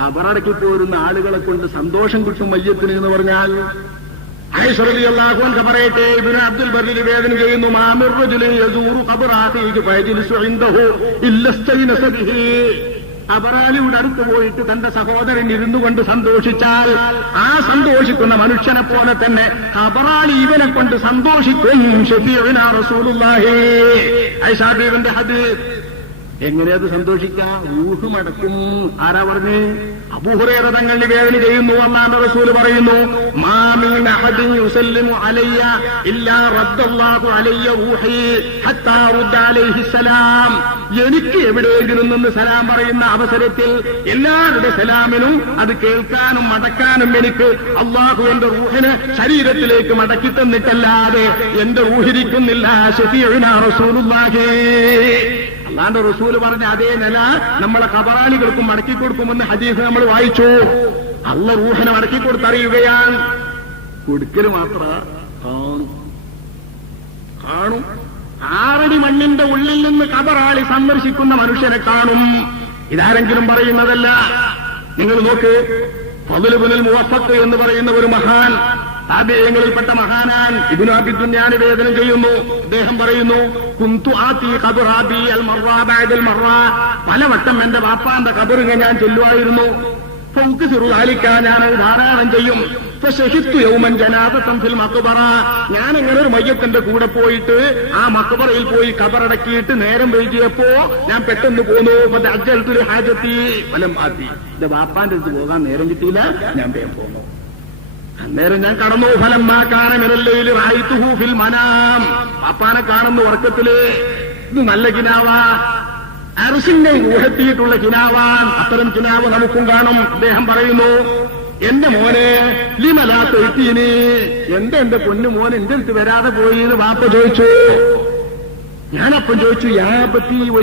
ഖബറടക്കി പോരുന്ന ആളുകളെ കൊണ്ട് സന്തോഷം കിട്ടും മയ്യത്തിന് എന്ന് പറഞ്ഞാൽ. ഐശ്വറിയാഹുൻ പറയട്ടെ ഇബിന് അബ്ദുൽ ബദൽ വേദന ചെയ്യുന്നു അബറാലിയുടെ അടുത്ത് പോയിട്ട് തന്റെ സഹോദരൻ ഇരുന്നു കൊണ്ട് സന്തോഷിച്ചാൽ ആ സന്തോഷിക്കുന്ന മനുഷ്യനെ പോലെ തന്നെ അബറാലി ഇവനെ കൊണ്ട് സന്തോഷിക്കും. ഷഫീഉനാ റസൂലുള്ളാഹി. ഐഷാബീബിന്റെ ഹദീസ്. എങ്ങനെയത് സന്തോഷിക്കാം? ഊഹുമടക്കും. ആരാ പറഞ്ഞ്? അബൂഹുറേറ തങ്ങൾ വേദന ചെയ്യുന്നു അള്ളാന്റെ റസൂൽ പറയുന്നു യുസല്ലിമു അലയ്യ ഇല്ലാ അലയ്യ ഹത്താ അലൈഹി സലാം. എനിക്ക് എവിടെയെങ്കിലും നിന്ന് സലാം പറയുന്ന അവസരത്തിൽ എല്ലാവരുടെ സലാമിനും അത് കേൾക്കാനും മടക്കാനും എനിക്ക് അള്ളാഹു എന്റെ റൂഹിന് ശരീരത്തിലേക്ക് മടക്കി തന്നിട്ടല്ലാതെ എന്റെ റൂഹിരിക്കുന്നില്ല. ഷഫീഉനാ റസൂലുള്ളാഹി. അള്ളാന്റെ റസൂൽ പറഞ്ഞ അതേ നില നമ്മളെ കബറാളികൾക്കും മടക്കി കൊടുക്കുമെന്ന് ഹദീസ് നമ്മൾ വായിച്ചു. അള്ള റൂഹനെ മടക്കി കൊടുത്തറിയുകയാണ് കൊടുക്കൽ മാത്ര കാണും. കാണും. ആറടി മണ്ണിന്റെ ഉള്ളിൽ നിന്ന് കബറാളി സന്ദർശിക്കുന്ന മനുഷ്യനെ കാണും. ഇതാരെങ്കിലും പറയുന്നതല്ല. നിങ്ങൾ നോക്ക് ഫതുലുബുനിൽ മുവഫത്ത് എന്ന് പറയുന്ന ഒരു മഹാൻ താപേയങ്ങളിൽപ്പെട്ട മഹാനാൻ ഇബിനു അബിദ്ദുൻ ഞാൻ വേദന ചെയ്യുന്നു. അദ്ദേഹം പറയുന്നു കുന്തു ആത്തി കബുറാബി അൽ മറാബാദൽ മറ പലവട്ടം എന്റെ വാപ്പാന്റെ കബറുക ഞാൻ ചൊല്ലുമായിരുന്നു. ഫൗക്ക് ഞാൻ അത് ധാരാളം ചെയ്യും. ഷഹിത്തു യൗമൻ ജനാദത്തം ഫിൽ മക്ബറ ഞാൻ ഒരു മയ്യത്തിന്റെ കൂടെ പോയിട്ട് ആ മക്കുപറയിൽ പോയി കബറടക്കിയിട്ട് നേരം വൈകിയപ്പോ ഞാൻ പെട്ടെന്ന് പോന്നു. അജ്ജലത്തിൽ ഹാജത്തി ഫലം ആത്തി എന്റെ വാപ്പാന്റെ അടുത്ത് പോകാൻ നേരം കിട്ടിയില്ല. ഞാൻ വേഗം പോന്നു. അന്നേരം ഞാൻ കടന്നു. ഫലം മാക്കാനമിരല്ലയിൽ റായിത്തുഹു ഫിൽ മനാം. പാപ്പാനെ കാണുന്നു ഉറക്കത്തിൽ ഇത് നല്ല കിനാവാ. അറസിന്റെ ഊഹത്തിയിട്ടുള്ള കിനാവാൻ അത്തരം കിനാവ് നമുക്കും കാണും അദ്ദേഹം പറയുന്നു. എന്റെ മോനെ ലിമലാത്ത എത്തീനി എന്റെ എന്റെ പൊന്നു മോൻ എന്റെ അടുത്ത് വരാതെ പോയി എന്ന് വാപ്പ ചോദിച്ചു. ഞാനപ്പം ചോദിച്ചു യാ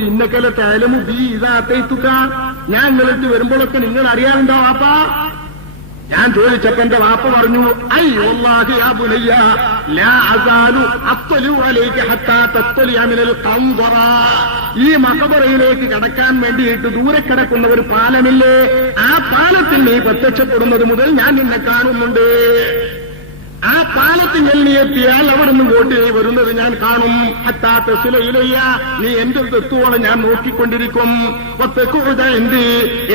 ഇന്നക്കലത്തെ അലമു ബി ഇതാ തേത്തുക്ക ഞാൻ നിലത്ത് വരുമ്പോഴൊക്കെ നിങ്ങൾ അറിയാറുണ്ടോ വാപ്പ? ഞാൻ ചോദിച്ചപ്പോ എന്റെ വാപ്പ പറഞ്ഞു ഈ മഖബറയിലേക്ക് കടക്കാൻ വേണ്ടിയിട്ട് ദൂരെ കിടക്കുന്ന ഒരു പാലമില്ലേ? ആ പാലത്തിൽ നീ പ്രത്യക്ഷപ്പെടുന്നത് മുതൽ ഞാൻ നിന്നെ കാണുന്നുണ്ട്. ആ പാലത്തിൽ നീ എത്തിയാൽ അവിടുന്ന് വോട്ട് ചെയ്ത് വരുന്നത് ഞാൻ കാണും. അത്താത്ത ശിലയിലയ്യ നീ എന്റെ അടുത്ത് എത്തുവോളം ഞാൻ നോക്കിക്കൊണ്ടിരിക്കും. ഒത്തക്കൂത എന്ത്?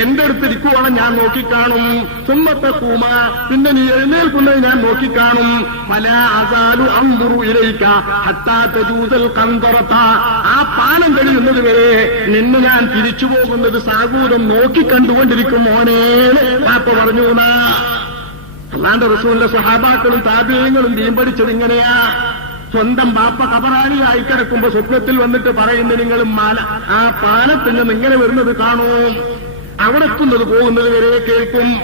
എന്റെ അടുത്ത് ഇരിക്കുവോളം ഞാൻ നോക്കിക്കാണും. സുമ്മത്തെ കൂമ പിന്നെ നീ എഴുന്നേൽക്കുന്നത് ഞാൻ നോക്കിക്കാണും. പല അസാലു അമ്പുറു ഇലയിക്ക ഹത്താത്ത ജൂതൽ കന്തറത്ത ആ പാലം കഴിയുന്നത് വരെ നിന്ന് ഞാൻ തിരിച്ചു പോകുന്നത് സാഗൂതം നോക്കിക്കണ്ടുകൊണ്ടിരിക്കും മോനേ. പാപ്പ പറഞ്ഞു എന്നാ അള്ളാന്റെ റസൂലിന്റെ താപീയങ്ങളും ദീൻ പഠിച്ചത് ഇങ്ങനെയാ. സ്വന്തം ബാപ്പ കബറാളിയായി കിടക്കുമ്പോ സ്വപ്നത്തിൽ വന്നിട്ട് പറയുന്ന നിങ്ങൾ മാല ആ പാലത്തിൽ നിന്ന് ഇങ്ങനെ വരുന്നത് കാണൂ. അവിടെ എത്തുന്നത് പോകുന്നത് വരെ കേൾക്കും.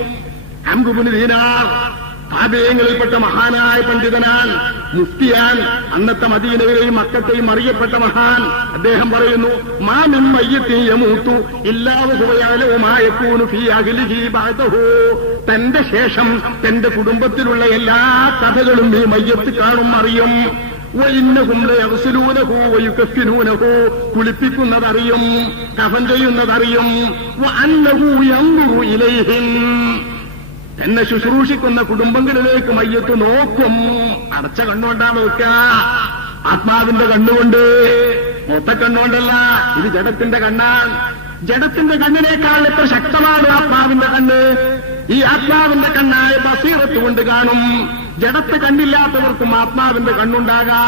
അമ്പുബിന് ദീനാർ താപേയങ്ങളിൽപ്പെട്ട മഹാനായ പണ്ഡിതനാൻ മുഫ്തിയാൻ അന്നത്തെ മദീനയിലെയും മക്കത്തെയും അറിയപ്പെട്ട മഹാൻ. അദ്ദേഹം പറയുന്നു മാമിൻ മയ്യത്തിൽ യമൂത്തു ഇല്ലാവുകയാലവുമായക്കൂനു ഫീ അഖിലിഹി ബഅദഹു. തന്റെ ശേഷം തന്റെ കുടുംബത്തിലുള്ള എല്ലാ കഥകളും ഈ മയ്യത്ത് കാണും അറിയും. ൂനഹോ വയുകഫിനൂനഹു കുളിപ്പിക്കുന്നതറിയും കഫൻ ചെയ്യുന്നതറിയും. യൻദുറു ഇലൈഹിം. എന്നെ ശുശ്രൂഷിക്കുന്ന കുടുംബങ്ങളിലേക്ക് മയ്യത്ത് നോക്കും. അടച്ച കണ്ണുകൊണ്ടാ നോക്ക ആത്മാവിന്റെ കണ്ണുകൊണ്ട്. മൊത്ത കണ്ണുകൊണ്ടല്ല ഇത് ജഡത്തിന്റെ കണ്ണാണ് ജഡത്തിന്റെ കണ്ണിനേക്കാൾ എത്ര ശക്തമാണ് ആത്മാവിന്റെ കണ്ണ്. ഈ ആത്മാവിന്റെ കണ്ണായ ബസീറത്ത് കൊണ്ട് കാണും. ജഡത്ത് കണ്ണില്ലാത്തവർക്കും ആത്മാവിന്റെ കണ്ണുണ്ടാകാ.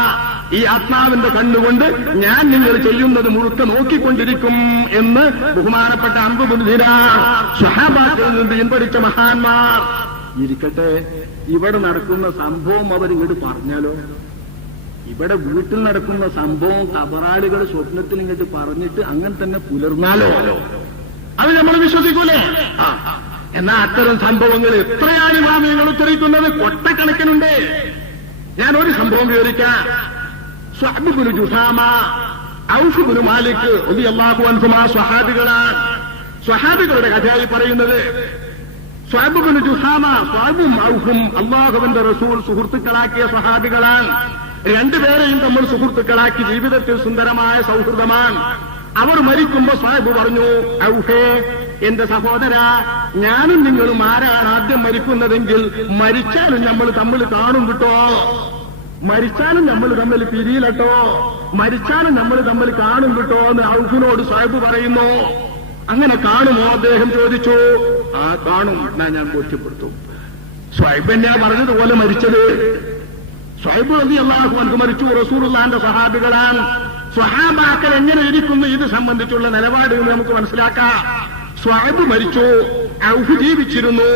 ഈ ആത്മാവിന്റെ കണ്ണുകൊണ്ട് ഞാൻ നിങ്ങൾ ചെയ്യുന്നത് മുഴുക്ക നോക്കിക്കൊണ്ടിരിക്കും എന്ന് ബഹുമാനപ്പെട്ട അമ്പുബുദ്ധിര സ്വഹാബാക്കളിൽ നിന്ന് പിൻപടിച്ച മഹാന്മാർ. ഇരിക്കട്ടെ ഇവിടെ നടക്കുന്ന സംഭവം അവർ ഇങ്ങോട്ട് പറഞ്ഞാലോ? ഇവിടെ വീട്ടിൽ നടക്കുന്ന സംഭവം കബറാളികൾ സ്വപ്നത്തിൽ ഇങ്ങോട്ട് പറഞ്ഞിട്ട് അങ്ങനെ തന്നെ പുലർന്നാലോ? അത് നമ്മൾ വിശ്വസിക്കൂലേ? എന്നാ അത്തരം സംഭവങ്ങൾ എത്രയാണ് ഇമാമിയങ്ങൾ ഉത്തരിക്കുന്നത് കൊട്ടക്കണക്കിനുണ്ട്. ഞാൻ ഒരു സംഭവം വിവരിക്കാം. സ്വാബുബുനു ജുസാമ ഔഷുബുനു മാലിക് ഒലി അള്ളാഹു അൻസുമാ സ്വഹാബികളാണ്. സ്വഹാബികളുടെ കഥയായി പറയുന്നത് സ്വാബുബുനു ജുസാമ സ്വാബും ഔഹും അള്ളാഹുവിന്റെ റസൂൽ സുഹൃത്തുക്കളാക്കിയ സ്വഹാബികളാണ്. രണ്ടുപേരെയും തമ്മിൽ സുഹൃത്തുക്കളാക്കി ജീവിതത്തിൽ സുന്ദരമായ സൗഹൃദമാണ്. അവർ മരിക്കുമ്പോ സാഹിബ് പറഞ്ഞു ഔഹേ എന്റെ സഹോദര ഞാനും നിങ്ങളും ആരാണ് ആദ്യം മരിക്കുന്നതെങ്കിൽ മരിച്ചാലും നമ്മൾ തമ്മിൽ കാണും കിട്ടോ. മരിച്ചാലും നമ്മൾ തമ്മിൽ പിരിയിലട്ടോ? മരിച്ചാലും നമ്മൾ തമ്മിൽ കാണും കിട്ടോ എന്ന് ഔഫിനോട് സാഹിബ് പറയുന്നു. അങ്ങനെ കാണുമോ? അദ്ദേഹം ചോദിച്ചു. ആ കാണും. എന്നാ ഞാൻ ബോധ്യപ്പെടുത്തും. സ്വൈബ് എന്നെ പറഞ്ഞതുപോലെ മരിച്ചത്. സ്വൈബ് അതി അള്ളാഹു അൻക്ക് മരിച്ചു. റസൂറുല്ലാന്റെ സഹാബികളാണ്. സ്വഹാബാക്കൾ എങ്ങനെ ഇരിക്കുന്നു? ഇത് സംബന്ധിച്ചുള്ള നിലപാടുകൾ നമുക്ക് മനസ്സിലാക്കാം. സ്വൈബ് മരിച്ചു. ഔഫ് ജീവിച്ചിരുന്നു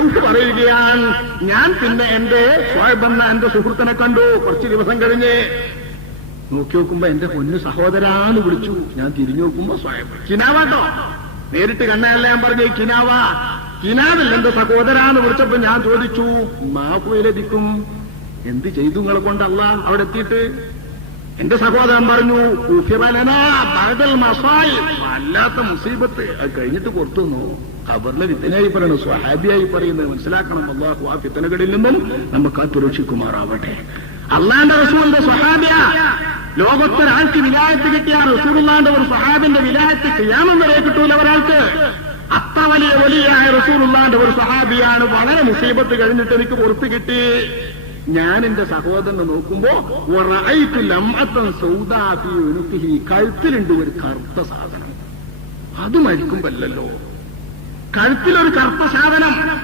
ഔഫ് പറയുകയാണ് ഞാൻ പിന്നെ എന്റെ സ്വൈബ് എന്ന എന്റെ സുഹൃത്തിനെ കണ്ടു കുറച്ച് ദിവസം കഴിഞ്ഞ്. നോക്കി നോക്കുമ്പോ എന്റെ പൊന്നു സഹോദരാന്ന് വിളിച്ചു. ഞാൻ തിരിഞ്ഞു നോക്കുമ്പോ സ്വയം കിനാവാട്ടോ നേരിട്ട് കണ്ണല്ല ഞാൻ പറഞ്ഞു കിനാവ. കിനാവല്ല എന്റെ സഹോദരാന്ന് വിളിച്ചപ്പോ ഞാൻ ചോദിച്ചു മാഫു ലഭിക്കും എന്ത് ചെയ്തു നിങ്ങളെ കൊണ്ടല്ല അവിടെ എത്തിയിട്ട്? എന്റെ സഹോദരൻ പറഞ്ഞു ഉഫിറലനാ ബദൽ മസായി വല്ലാത്ത മുസീബത്ത്. അത് കഴിഞ്ഞിട്ട് പുറത്തു ഖബറിലെ വിത്തനായി പറയണം സ്വഹാബിയായി പറയുന്നത് മനസ്സിലാക്കണം. അള്ളാഹു ആ ഫിത്തനകളിൽ നിന്നും നമുക്ക് കാത്തുരക്ഷിക്കുമാറാവട്ടെ അള്ളാന്റെ റസൂലിന്റെ സ്വഹാബിയ. ലോകത്തൊരാൾക്ക് വിലായത്ത് കിട്ടിയ റസൂലുള്ളാന്റെ ഒരു സഹാബിന്റെ വിലായത്ത് ചെയ്യാമെന്ന് കിട്ടൂല ഒരാൾക്ക്. അത്ര വലിയ വലിയായ റസൂലുള്ളാന്റെ ഒരു സഹാബിയാണ് വളരെ മുസീബത്ത് കഴിഞ്ഞിട്ട് എനിക്ക് പുറത്ത് കിട്ടി. ഞാൻ എന്റെ സഹോദരനെ നോക്കുമ്പോ സൗദാഫി. കഴുത്തിലുണ്ട് ഒരു കറുത്ത സാധനം. അത് മരിക്കുമ്പല്ലല്ലോ. കഴുത്തിലൊരു കറുത്ത സാധനം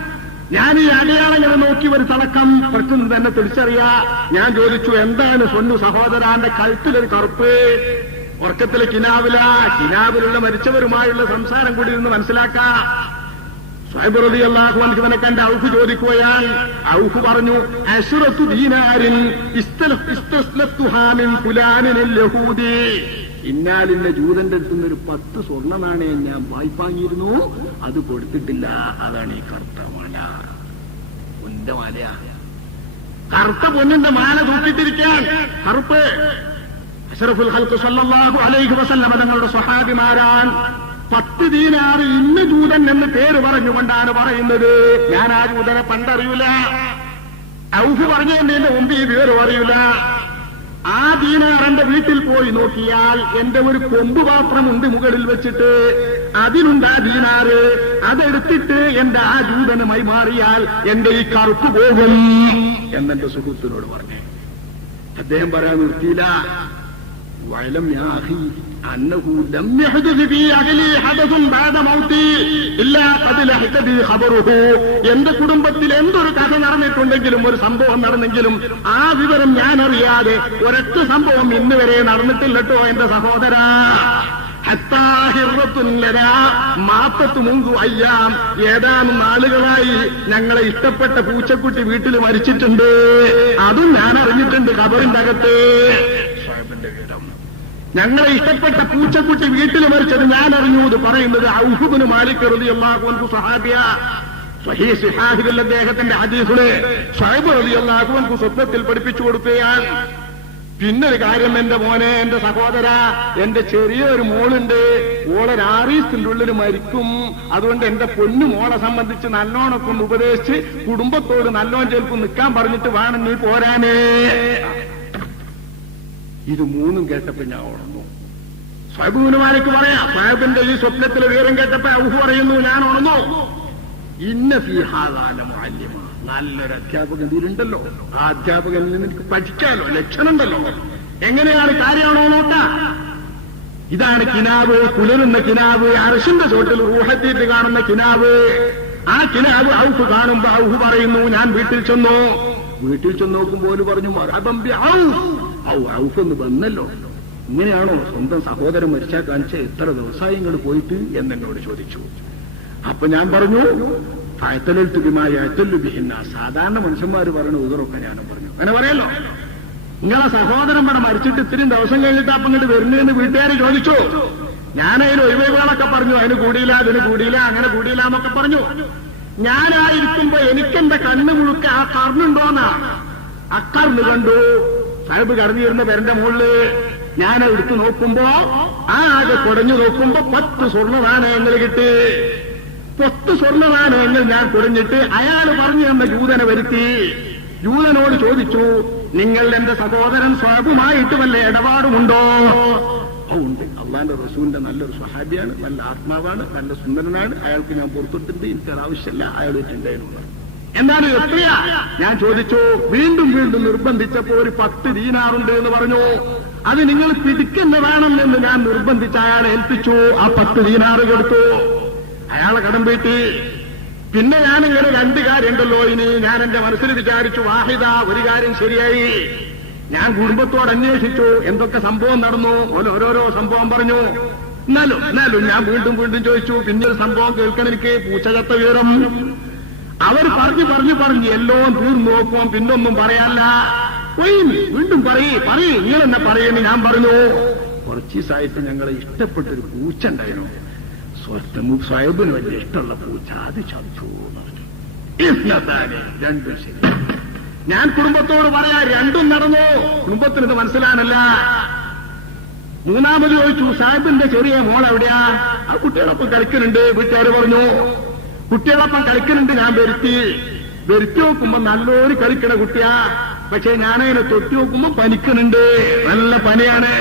ഞാൻ ഈ അടയാളങ്ങളെ നോക്കി ഒരു തളക്കം പെട്ടെന്ന് തന്നെ തിരിച്ചറിയാ. ഞാൻ ചോദിച്ചു എന്താണ് സ്വന്നു സഹോദരാന്റെ കഴുത്തിലൊരു കറുപ്പ്? ഉറക്കത്തിലെ കിനാവില കിനാവിലുള്ള മരിച്ചവരുമായുള്ള സംസാരം കൂടി ഇരുന്ന് മനസ്സിലാക്കാം. സ്വയംപ്രതി അള്ളാഹു അൻഹുവിനെ കണ്ട് ഔഫ് ചോദിക്കുകയാൽ ഔഫ് പറഞ്ഞു അശുറത്തു ദീനാരിൻ ഇസ്തല- ഇസ്തസ്ലത്തുഹാ മിൻ ഫുലാനിനിൽ യഹൂദി. ഇന്നാലിന്റെ ജൂതന്റെ അടുത്തുനിന്ന് ഒരു പത്ത് സ്വർണ നാണയം ഞാൻ വായ്പാങ്ങിയിരുന്നു. അത് കൊടുത്തിട്ടില്ല. അതാണ് ഈ കറുത്ത മാല ഒന്റെ മാലയാ. കറുത്ത പൊന്നിന്റെ മാല തൂക്കിട്ടിരിക്കാൻ കറുപ്പ്. അഷറഫുൽ ഹൽക്ക് സല്ലാഹു അലൈഹി വസല്ലമ തങ്ങളുടെ സ്വഹാബിമാരാൻ പത്ത് ദീനാറ് ഇന്ന് ജൂതൻ എന്ന് പേര് പറഞ്ഞുകൊണ്ടാണ് പറയുന്നത്. ഞാൻ ആ ജൂതനെ പണ്ടറിയൂല. ഔഫ് പറഞ്ഞതിന്റെ എന്റെ മുമ്പ് ഈ വിവരം അറിയൂല. ആ ദീനാർ എന്റെ വീട്ടിൽ പോയി നോക്കിയാൽ എന്റെ ഒരു കൊമ്പുപാത്രമുണ്ട് മുകളിൽ വെച്ചിട്ട്. അതിനുണ്ട് ആ ദീനാറ്. അതെടുത്തിട്ട് എന്റെ ആ ജൂതനുമായി മാറിയാൽ എന്റെ ഈ കറുപ്പ് പോകും എന്നെന്റെ സുഹൃത്തിനോട് പറഞ്ഞു. അദ്ദേഹം പറയാൻ നിർത്തിയില്ല. വയലം യാ എന്റെ കുടുംബത്തിൽ എന്തൊരു കഥ നടന്നിട്ടുണ്ടെങ്കിലും ഒരു സംഭവം നടന്നെങ്കിലും ആ വിവരം ഞാൻ അറിയാതെ ഒരൊറ്റ സംഭവം ഇന്ന് വരെ നടന്നിട്ടില്ലട്ടോ എന്റെ സഹോദര. മാപ്പത്ത് മുങ്കു അയ്യാം. ഏതാനും നാളുകളായി ഞങ്ങളെ ഇഷ്ടപ്പെട്ട പൂച്ചക്കുട്ടി വീട്ടിൽ മരിച്ചിട്ടുണ്ട്. അതും ഞാൻ അറിഞ്ഞിട്ടുണ്ട് കബറിന്റെ അകത്ത് ഞങ്ങളെ ഇഷ്ടപ്പെട്ട പൂച്ചക്കുട്ടി വീട്ടിൽ മരിച്ചത് ഞാൻ അറിഞ്ഞു എന്ന് പറയുന്നത് ഔഹുബിന് മാലിക് റളിയല്ലാഹു സഹാബിയ. സഹീ സിഹാഹിബിൽ അദ്ദേഹത്തിന്റെ ഹദീസിൽ സ്വയബ് റളിയല്ലാഹു സ്വപ്നത്തിൽ പഠിപ്പിച്ചു കൊടുക്കുകയാണ്. പിന്നൊരു കാര്യം എന്റെ മോനെ എന്റെ സഹോദര എന്റെ ചെറിയൊരു മോളുണ്ട്. ഓളെ ആറീസിന്റെ ഉള്ളിൽ മരിക്കും. അതുകൊണ്ട് എന്റെ പൊന്നു മോളെ സംബന്ധിച്ച് നല്ലോണൊക്കെ ഉപദേശിച്ച് കുടുംബത്തോട് നല്ലോണം ചേർക്കും നിൽക്കാൻ പറഞ്ഞിട്ട് വേണം നീ പോരാനേ. ഇത് മൂന്നും കേട്ടപ്പോ ഞാൻ ഉണർന്നു. സ്വയബുവിനുമാരക്ക് പറയാം സ്വയബിന്റെ ഈ സ്വപ്നത്തിലെ വിവരം കേട്ടപ്പോ ഔഹു പറയുന്നു ഞാൻ ഉണർന്നു. ഇന്ന ഫിഹാദാന മാല്യമ നല്ലൊരു അധ്യാപകൻ ഇതിലുണ്ടല്ലോ. ആ അധ്യാപകനിൽ നിന്ന് എനിക്ക് പഠിക്കാലോ ലക്ഷണമുണ്ടല്ലോ. എങ്ങനെയാണ് കാര്യമാണോ നോക്ക? ഇതാണ് കിനാവ് കുലരുന്ന കിനാവ് അരശിന്റെ ചോട്ടിൽ ഊഹത്തിയിട്ട് കാണുന്ന കിനാവ് ആ കിനാവ് ഔഫ് കാണുമ്പോ ഔഫ് പറയുന്നു ഞാൻ വീട്ടിൽ ചെന്നു. വീട്ടിൽ ചെന്ന് നോക്കുമ്പോൾ പറഞ്ഞു മറബമ്പി ഔഫ്. ഔ ഔഫെന്ന് വന്നല്ലോ. ഇങ്ങനെയാണോ സ്വന്തം സഹോദരൻ മരിച്ചാൽ കാണിച്ച എത്ര വ്യവസായങ്ങൾ പോയിട്ട് എന്നെന്നോട് ചോദിച്ചു. അപ്പൊ ഞാൻ പറഞ്ഞു ബിഹിന്ന. സാധാരണ മനുഷ്യന്മാര് പറയുന്ന ഉദറൊക്കെ ഞാനും പറഞ്ഞു. അങ്ങനെ പറയല്ലോ. നിങ്ങളെ സഹോദരൻ ഇവിടെ മരിച്ചിട്ട് ഇത്രയും ദിവസം കഴിഞ്ഞിട്ട് അപ്പം ഇങ്ങോട്ട് വരുന്നതെന്ന് വീട്ടുകാർ ചോദിച്ചു. ഞാൻ ഒഴിവുകളൊക്കെ പറഞ്ഞു. അതിന് കൂടിയില്ല അതിന് കൂടിയില്ല അങ്ങനെ കൂടിയില്ല എന്നൊക്കെ പറഞ്ഞു. ഞാനായിരിക്കുമ്പോ എനിക്കെന്റെ കണ്ണ് മുഴുക്ക ആ കർണുണ്ടോന്നാ. അക്കർന്ന് കണ്ടു. സാഹിബ് വരുന്ന പേരന്റെ മുകളിൽ ഞാൻ എടുത്തു നോക്കുമ്പോ ആകെ കുടഞ്ഞു നോക്കുമ്പോ പത്ത് സ്വർണ നാണയങ്ങൾ കിട്ടി. പത്ത് സ്വർണ നാണയങ്ങൾ ഞാൻ കുടഞ്ഞിട്ട് അയാൾ പറഞ്ഞു തന്ന ജൂതനെ വരുത്തി. ജൂതനോട് ചോദിച്ചു നിങ്ങൾ എന്റെ സഹോദരൻ സ്വാബുമായിട്ട് വല്ല ഇടപാടുമുണ്ടോ ഉണ്ട്. അള്ളാന്റെ റസൂലിന്റെ നല്ലൊരു സ്വഹാബിയാണ് നല്ല ആത്മാവാണ് നല്ല സുന്ദരനാണ്. അയാൾക്ക് ഞാൻ പുറത്തിട്ടുണ്ട്. എനിക്ക് ആവശ്യമില്ല. അയാൾ ഉണ്ടായിരുന്നു എന്താണ് എത്രയാ ഞാൻ ചോദിച്ചു വീണ്ടും വീണ്ടും നിർബന്ധിച്ചപ്പോ ഒരു പത്ത് ദീനാറുണ്ട് എന്ന് പറഞ്ഞു. അത് നിങ്ങൾ പിടിക്കുന്ന വേണം എന്ന് ഞാൻ നിർബന്ധിച്ച അയാളെ ഏൽപ്പിച്ചു. ആ പത്ത് ദീനാറ് കൊടുത്തു. അയാളെ കടം വീട്ടി. പിന്നെ ഞാനിങ്ങനെ രണ്ട് കാര്യമുണ്ടല്ലോ. ഇനി ഞാൻ എന്റെ മനസ്സിൽ വിചാരിച്ചു വാഹിദ ഒരു കാര്യം ശരിയായി. ഞാൻ കുടുംബത്തോട് അന്വേഷിച്ചു. എന്തൊക്കെ സംഭവം നടന്നു? ഓരോ- ഓരോരോ സംഭവം പറഞ്ഞു. എന്നാലും എന്നാലും ഞാൻ വീണ്ടും വീണ്ടും ചോദിച്ചു പിന്നെ ഒരു സംഭവം കേൾക്കണെനിക്ക് പൂച്ചകത്ത വിവരം. അവർ പറഞ്ഞു പറഞ്ഞു പറഞ്ഞു എല്ലാം തീർന്നു നോക്കും പിന്നൊന്നും പറയാല്ല. വീണ്ടും പറയേ പറയേ നിങ്ങൾ എന്നെ പറയുന്നു ഞാൻ പറഞ്ഞു. കുറച്ച് ദിവസമായിട്ട് ഞങ്ങളെ ഇഷ്ടപ്പെട്ടൊരു പൂച്ച ഉണ്ടായിരുന്നു സ്വയബിന് വലിയ ഇഷ്ടമുള്ള പൂച്ച അത് ചതിച്ചു പറഞ്ഞു. രണ്ടും ശരി. ഞാൻ കുടുംബത്തോട് പറയാ രണ്ടും നടന്നു. കുടുംബത്തിന് ഇത് മനസ്സിലാനല്ല മൂന്നാമത് ചോദിച്ചു സാഹിബിന്റെ ചെറിയ മോൾ എവിടെയാ ആ കുട്ടികളൊപ്പം കളിക്കുന്നുണ്ട് വീട്ടുകാർ പറഞ്ഞു. കുട്ടികളൊപ്പം കളിക്കുന്നുണ്ട് ഞാൻ വരുത്തി. വരുത്തി നോക്കുമ്പോ നല്ലൊരു കളിക്കണ കുട്ടിയാ. പക്ഷെ ഞാനതിനെ തൊട്ടി നോക്കുമ്പോ പനിക്കുന്നുണ്ട്. നല്ല പനിയാണ്.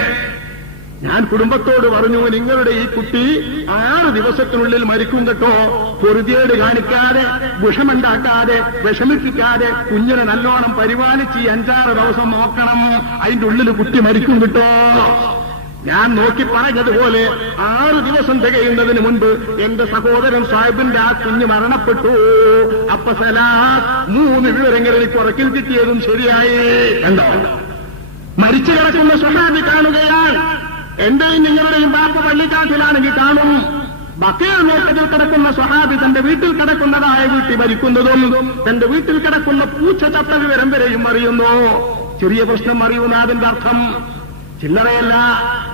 ഞാൻ കുടുംബത്തോട് പറഞ്ഞു നിങ്ങളുടെ ഈ കുട്ടി ആറ് ദിവസത്തിനുള്ളിൽ മരിക്കും കേട്ടോ. പൊറുതിയേട് കാണിക്കാതെ വിഷമുണ്ടാക്കാതെ വിഷമിപ്പിക്കാതെ കുഞ്ഞിനെ നല്ലോണം പരിപാലിച്ച് ഈ അഞ്ചാറ് ദിവസം നോക്കണം. അതിന്റെ ഉള്ളിൽ കുട്ടി മരിക്കും കിട്ടോ. ഞാൻ നോക്കി പറഞ്ഞതുപോലെ ആറ് ദിവസം തികയുന്നതിന് മുൻപ് എന്റെ സഹോദരൻ സാഹിബിന്റെ ആ കുഞ്ഞ് മരണപ്പെട്ടു. അപ്പൊ സലാത്ത് മൂന്ന് വിവരങ്ങൾ എനിക്ക് ഉറക്കിൽ കിട്ടിയതും ശരിയായി. എന്തോ മരിച്ചു കിടക്കുന്ന സ്വഹാബി കാണുകയാണ്. എന്റെയും നിങ്ങളുടെയും ബാപ്പ പള്ളിക്കാട്ടിലാണെങ്കിൽ കാണും. ബക്കേൽ നോട്ടത്തിൽ കിടക്കുന്ന സ്വഹാബി തന്റെ വീട്ടിൽ കിടക്കുന്നതായ വീട്ടിൽ മരിക്കുന്നതും തന്റെ വീട്ടിൽ കിടക്കുന്ന പൂച്ച ചത്ത വിവരം വരെയും അറിയുന്നു. ചെറിയ പ്രശ്നം അറിയുന്ന അതിന്റെ അർത്ഥം. ചില്ലറയല്ല.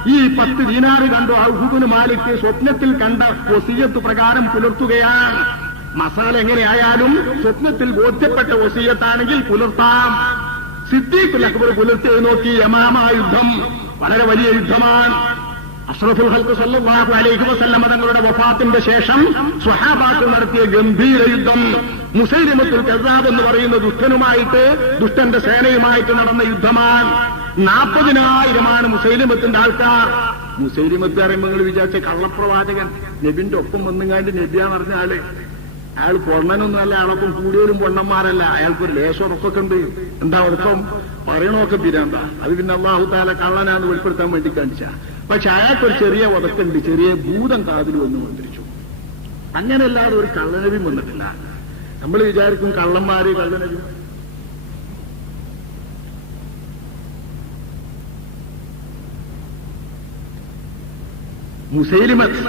ഈ പത്ത് ദീനാറ് കണ്ടു അഹുബിന് മാലിക്ക് സ്വപ്നത്തിൽ കണ്ട വസീയത്ത് പ്രകാരം പുലർത്തുകയാണ്. മസാല എങ്ങനെയായാലും സ്വപ്നത്തിൽ ബോധ്യപ്പെട്ട വസീയത്താണെങ്കിൽ പുലർത്താം. സിദ്ദീഖുൽ അക്ബർ പുലർത്തി നോക്കി യമാമ യുദ്ധം വളരെ വലിയ യുദ്ധമാണ്. അഷ്റഫുൽ ഹൽക്ക് സല്ലാഹു അലൈഹി വസല്ലം തങ്ങളുടെ വഫാത്തിന്റെ ശേഷം സ്വഹാബാക്ക് നടത്തിയ ഗംഭീര യുദ്ധം. മുസൈലിമത്തുൽ കസാബ് എന്ന് പറയുന്ന ദുഷ്ടനുമായിട്ട് ദുഷ്ടന്റെ സേനയുമായിട്ട് നടന്ന യുദ്ധമാണ്. നാൽപ്പതിനായിരമാണ് മുസൈലിമത്തിന്റെ ആൾക്കാർ. മുസൈലിമത്ത് പറയുമ്പോൾ നിങ്ങൾ വിചാരിച്ച കള്ളപ്രവാചകൻ നബിന്റെ ഒപ്പം വന്നുകാണ്ട് നബിയാന്ന് ആൾ. അയാൾ പൊണ്ണനൊന്നും അല്ല അയാളൊപ്പം കൂടിയവരും പൊണ്ണന്മാരല്ല. അയാൾക്കൊരു ലേശം ഉറപ്പൊക്കെ ഉണ്ട് എന്താ ഉറപ്പം? പറയണമൊക്കെ പിരാന്ത അത് പിന്നെ അള്ളാഹു താല കള്ളനാന്ന് വെളിപ്പെടുത്താൻ വേണ്ടി കാണിച്ച. പക്ഷെ അയാൾക്കൊരു ചെറിയ ഉതക്കുണ്ട് ചെറിയ ഭൂതം കാതിൽ വന്ന് മന്ത്രിച്ചു അങ്ങനെയല്ലാതെ ഒരു കള്ളനബിയും വന്നിട്ടില്ല. നമ്മൾ വിചാരിക്കും കള്ളന്മാര് കള്ളനബി മുസൈലിമത്ത്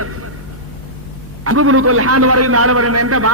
അബുബുൽ എന്ന് പറയുന്ന ആൾ പറയുന്നത് എന്റെ